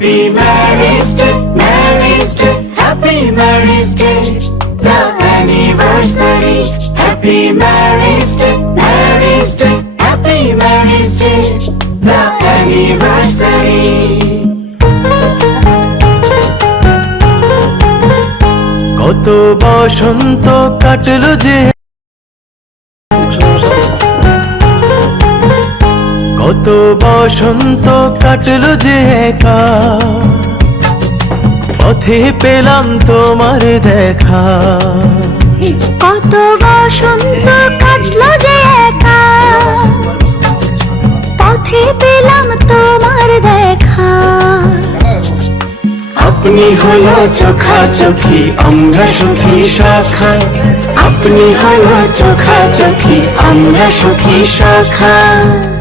Happy marriage day, marriage day, happy marriage day. The anniversary, happy marriage day, marriage day, happy marriage day. The anniversary. কত বসন্ত কাটলো যে কত বসন্ত কাটল যে একা। পথে পেলাম তোমার দেখা। কত বসন্ত কাটল যে একা। পথে পেলাম তোমার দেখা। আপনি হলো চোখা চোখি আমরা সুখী শাখা। আপনি হলো চোখা চোখি আমরা সুখী শাখায়